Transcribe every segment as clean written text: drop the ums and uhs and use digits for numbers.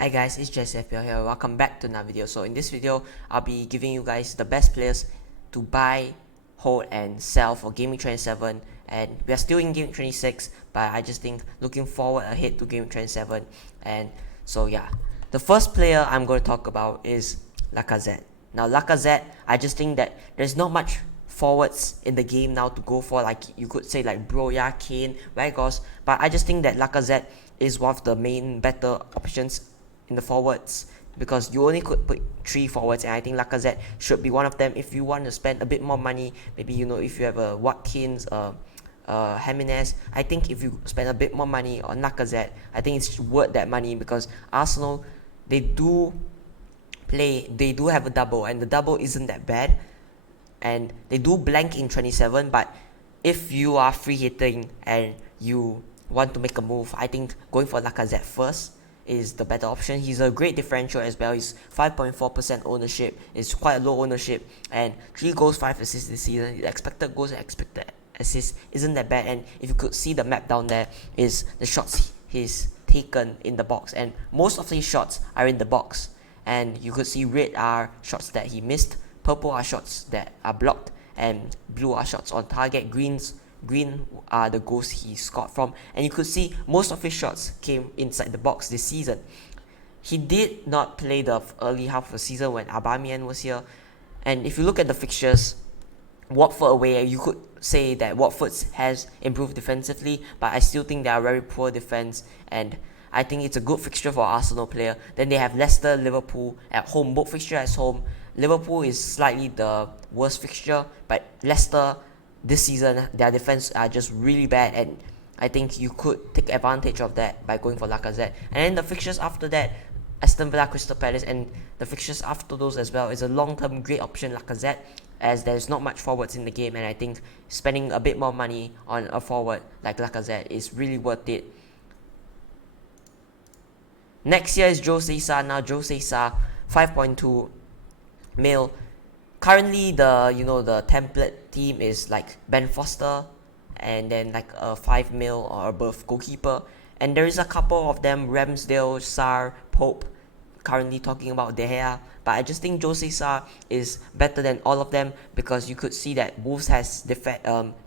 Hi guys, it's just FPL here. Welcome back to another video. So in this video, I'll be giving you guys the best players to buy, hold and sell for GW27, and we are still in GW26, but I just think looking forward ahead to GW27. And so yeah, the first player I'm going to talk about is Lacazette. Now Lacazette, I just think that there's not much forwards in the game now to go for, like you could say like Broya, Kane, Weghorst, but I just think that Lacazette is one of the main better options in the forwards, because you only could put 3 forwards, and I think Lacazette should be one of them. If you want to spend a bit more money, maybe if you have a Watkins, Jimenez, I think if you spend a bit more money on Lacazette, I think it's worth that money, because Arsenal, they do have a double, and the double isn't that bad, and they do blank in 27. But if you are free hitting and you want to make a move, I think going for Lacazette first is the better option. He's a great differential as well. He's 5.4% ownership. It's quite a low ownership, and 3 goals, 5 assists this season. The expected goals and expected assists isn't that bad, and if you could see the map down there is the shots he's taken in the box, and most of these shots are in the box, and you could see red are shots that he missed, purple are shots that are blocked, and blue are shots on target. Green are the goals he scored from, and you could see most of his shots came inside the box this season. He did not play the early half of the season when Aubameyang was here, and if you look at the fixtures, Watford away, you could say that Watford has improved defensively, but I still think they are very poor defense, and I think it's a good fixture for Arsenal player. Then they have Leicester, Liverpool at home. Both fixture at home. Liverpool is slightly the worst fixture, but Leicester this season, their defense are just really bad, and I think you could take advantage of that by going for Lacazette. And then the fixtures after that, Aston Villa, Crystal Palace, and the fixtures after those as well is a long-term great option, Lacazette, as there's not much forwards in the game, and I think spending a bit more money on a forward like Lacazette is really worth it. Next year is Jose Sa. Now Jose Sa, 5.2 mil. Currently, the template team is like Ben Foster, and then like a 5 mil or above goalkeeper. And there is a couple of them, Ramsdale, Sarr, Pope, currently talking about De Gea. But I just think Jose Sa is better than all of them, because you could see that Wolves has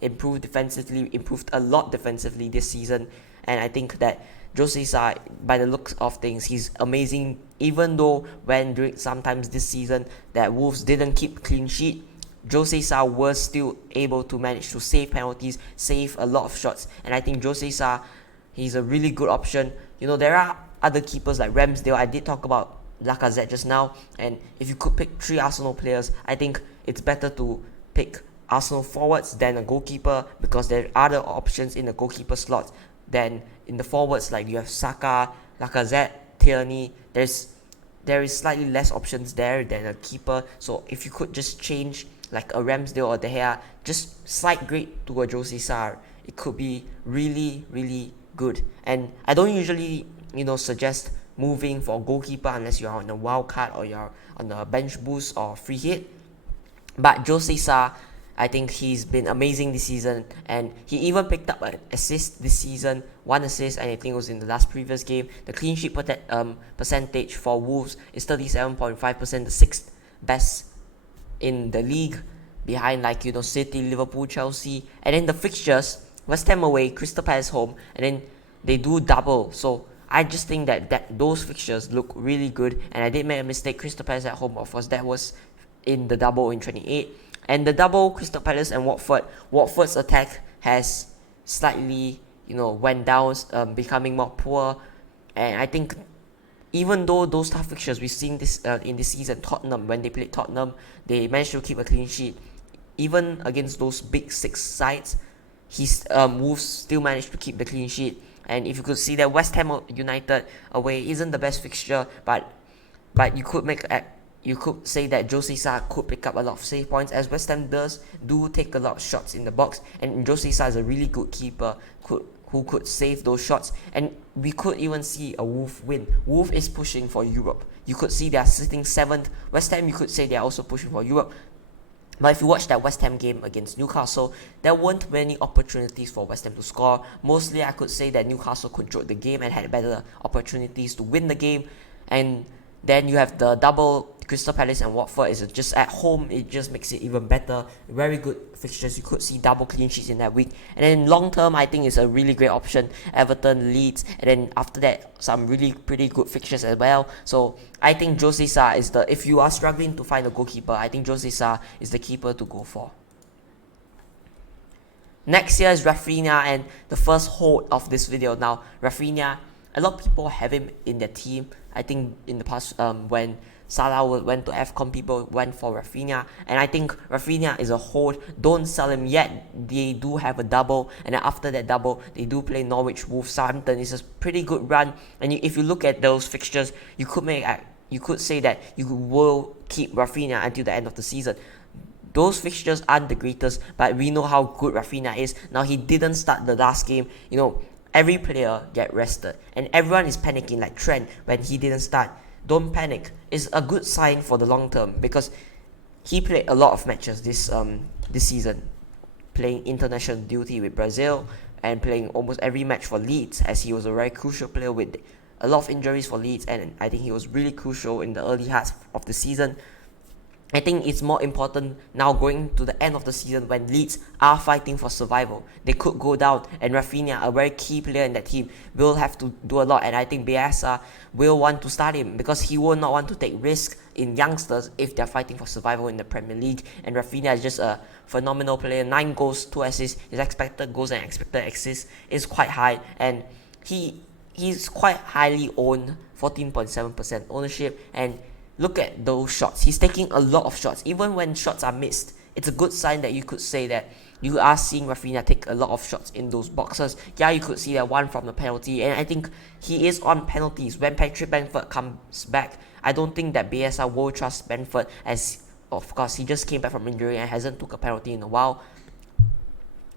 improved defensively, improved a lot defensively this season. And I think that Jose Sa, by the looks of things, he's amazing, even though during sometimes this season that Wolves didn't keep clean sheet, Jose Sa was still able to manage to save penalties, save a lot of shots, and I think Jose Sa, he's a really good option. There are other keepers like Ramsdale. I did talk about Lacazette just now, and if you could pick 3 Arsenal players, I think it's better to pick Arsenal forwards than a goalkeeper, because there are other options in the goalkeeper slot than in the forwards. Like you have Saka, Lacazette, Tierney. There is slightly less options there than a keeper. So if you could just change like a Ramsdale or De Gea, just slight grade to a Jose Sa, it could be really, really good. And I don't usually suggest moving for goalkeeper unless you're on a wild card or you're on a bench boost or free hit. But Jose Sa, I think he's been amazing this season, and he even picked up an assist this season, 1 assist, and I think it was in the last previous game. The clean sheet percentage for Wolves is 37.5%, the 6th best in the league, behind City, Liverpool, Chelsea. And then the fixtures, West Ham away, Crystal Palace home, and then they do double. So I just think that those fixtures look really good, and I did make a mistake. Crystal Palace at home, of course, that was in the double in 28. And the double, Crystal Palace and Watford. Watford's attack has slightly, went down, becoming more poor. And I think even though those tough fixtures we've seen this in this season, Tottenham, when they played Tottenham, they managed to keep a clean sheet. Even against those big 6 sides, Wolves still managed to keep the clean sheet. And if you could see that West Ham United away isn't the best fixture, but you could say that Jose Sa could pick up a lot of save points, as West Ham do take a lot of shots in the box, and Jose Sa is a really good keeper who could save those shots, and we could even see a Wolf win. Wolf is pushing for Europe. You could see they are sitting 7th. West Ham, you could say they are also pushing for Europe. But if you watch that West Ham game against Newcastle, there weren't many opportunities for West Ham to score. Mostly, I could say that Newcastle controlled the game and had better opportunities to win the game. And then you have the double Crystal Palace and Watford is just at home. It just makes it even better. Very good fixtures. You could see double clean sheets in that week. And then long term, I think it's a really great option. Everton, Leeds, and then after that, some really pretty good fixtures as well. So I think Jose Sa is the, if you are struggling to find a goalkeeper, I think Jose Sa is the keeper to go for. Next year is Rafinha, and the first hold of this video. Now, Rafinha, a lot of people have him in their team. I think in the past, when Salah went to AFCON, people went for Rafinha, and I think Rafinha is a hold. Don't sell him yet. They do have a double, and then after that double, they do play Norwich, Wolves, Southampton. It's a pretty good run, and if you look at those fixtures, you could say that you will keep Rafinha until the end of the season. Those fixtures aren't the greatest, but we know how good Rafinha is. Now, he didn't start the last game. Every player get rested, and everyone is panicking like Trent when he didn't start. Don't panic. It's a good sign for the long term, because he played a lot of matches this season, playing international duty with Brazil and playing almost every match for Leeds, as he was a very crucial player with a lot of injuries for Leeds, and I think he was really crucial in the early half of the season. I think it's more important now going to the end of the season when Leeds are fighting for survival. They could go down, and Rafinha, a very key player in that team, will have to do a lot, and I think Bielsa will want to start him because he will not want to take risks in youngsters if they're fighting for survival in the Premier League. And Rafinha is just a phenomenal player. 9 goals, 2 assists. His expected goals and expected assists is quite high, and he's quite highly owned, 14.7% ownership, and look at those shots. He's taking a lot of shots. Even when shots are missed, it's a good sign that you could say that you are seeing Rafinha take a lot of shots in those boxes. Yeah, you could see that one from the penalty, and I think he is on penalties. When Patrick Bamford comes back, I don't think that Bielsa will trust Bamford, as of course he just came back from injury and hasn't took a penalty in a while.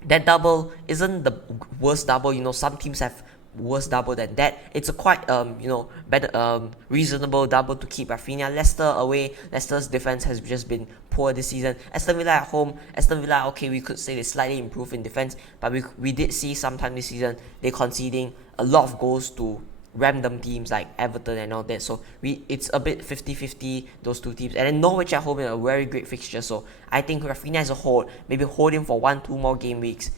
That double isn't the worst double. Some teams have worse double than that. It's a quite better reasonable double to keep Rafinha. Leicester away. Leicester's defense has just been poor this season. Aston Villa at home. Aston Villa, okay, we could say they slightly improved in defense, but we did see sometime this season they conceding a lot of goals to random teams like Everton and all that. So it's a bit 50-50, those two teams. And then Norwich at home in a very great fixture. So I think Rafinha as a whole, maybe hold him for 1-2 more game weeks,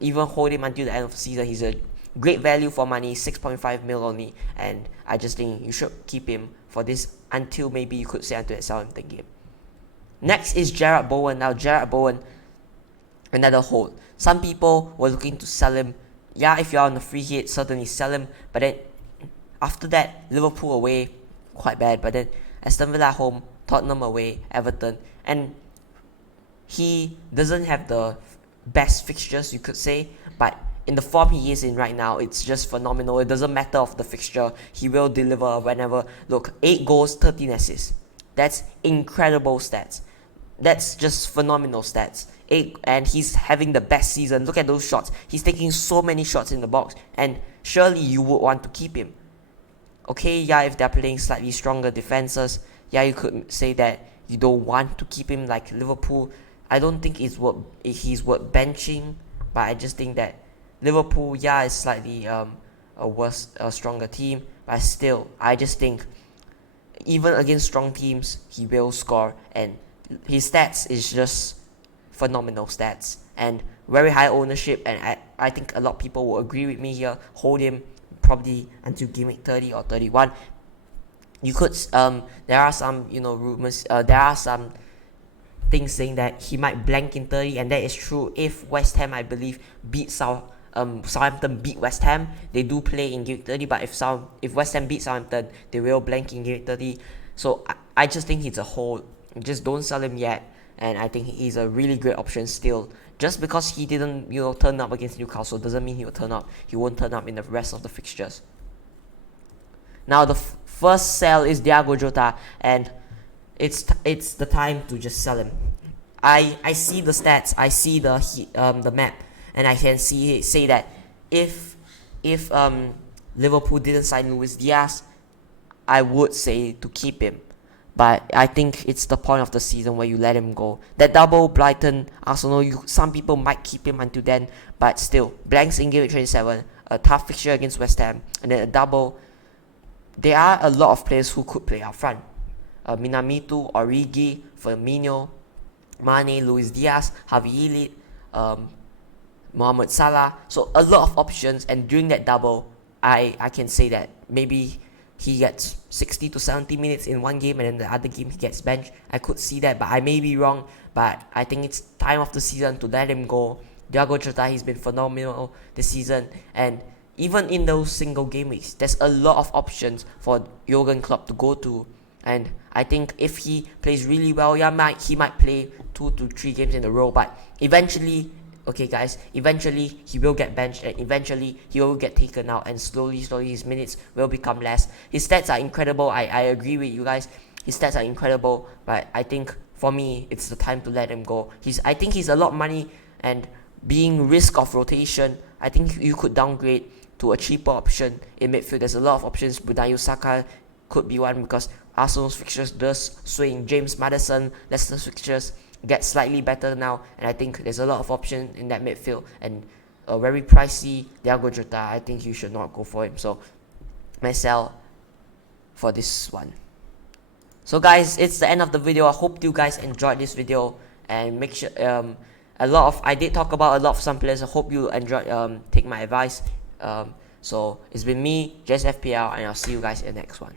even hold him until the end of the season. He's a great value for money, 6.5 mil only, and I just think you should keep him for this until maybe you could say until the Southampton game. Next is Jarrod Bowen. Now, Jarrod Bowen, another hold. Some people were looking to sell him. Yeah, if you're on a free hit, certainly sell him. But then after that, Liverpool away, quite bad. But then Aston Villa home, Tottenham away, Everton, and he doesn't have the best fixtures, you could say, but in the form he is in right now, it's just phenomenal. It doesn't matter of the fixture. He will deliver whenever. Look, 8 goals, 13 assists. That's incredible stats. That's just phenomenal stats. And he's having the best season. Look at those shots. He's taking so many shots in the box, and surely you would want to keep him. Okay, yeah, if they're playing slightly stronger defenses, yeah, you could say that you don't want to keep him like Liverpool. I don't think he's worth benching, but I just think that Liverpool, yeah, is slightly a stronger team, but still, I just think even against strong teams, he will score, and his stats is just phenomenal stats and very high ownership, and I think a lot of people will agree with me here. Hold him probably until game week 30 or 31. You could there are some rumors, there are some things saying that he might blank in 30, and that is true if West Ham, I believe, beat Southampton beat West Ham. They do play in game 30, but if West Ham beat Southampton, they will blank in game 30. So I just think he's a hold. Just don't sell him yet, and I think he's a really great option still. Just because he didn't turn up against Newcastle doesn't mean he will turn up. He won't turn up in the rest of the fixtures. Now the first sell is Diogo Jota, and it's the time to just sell him. I see the stats, I see the map, and I can say that if Liverpool didn't sign Luis Diaz, I would say to keep him. But I think it's the point of the season where you let him go. That double, Brighton, Arsenal, some people might keep him until then, but still, blanks in game 27, a tough fixture against West Ham, and then a double. there are a lot of players who could play up front. Minamito, Origi, Firmino, Mane, Luis Diaz, Javi Mohamed Salah. So a lot of options, and during that double, I can say that maybe he gets 60 to 70 minutes in one game, and then the other game he gets benched. I could see that, but I may be wrong. But I think it's time of the season to let him go. Diogo Jota, he's been phenomenal this season, and even in those single game weeks, there's a lot of options for Jurgen Klopp to go to. And I think if he plays really well, he might play 2 to 3 games in a row, but eventually, okay guys, eventually he will get benched, and eventually he will get taken out, and slowly his minutes will become less. His stats are incredible. I agree with you guys. His stats are incredible, but I think for me, it's the time to let him go. I think he's a lot of money, and being risk of rotation, I think you could downgrade to a cheaper option in midfield. There's a lot of options. Bukayo Saka could be one, because Arsenal's fixtures does swing. James Maddison, Leicester's fixtures get slightly better now, and I think there's a lot of options in that midfield, and a very pricey Diogo Jota, I think you should not go for him. So I sell for this one. So guys, it's the end of the video. I hope you guys enjoyed this video, and make sure I did talk about a lot of some players. I hope you enjoyed take my advice. So it's been me, Just FPL, and I'll see you guys in the next one.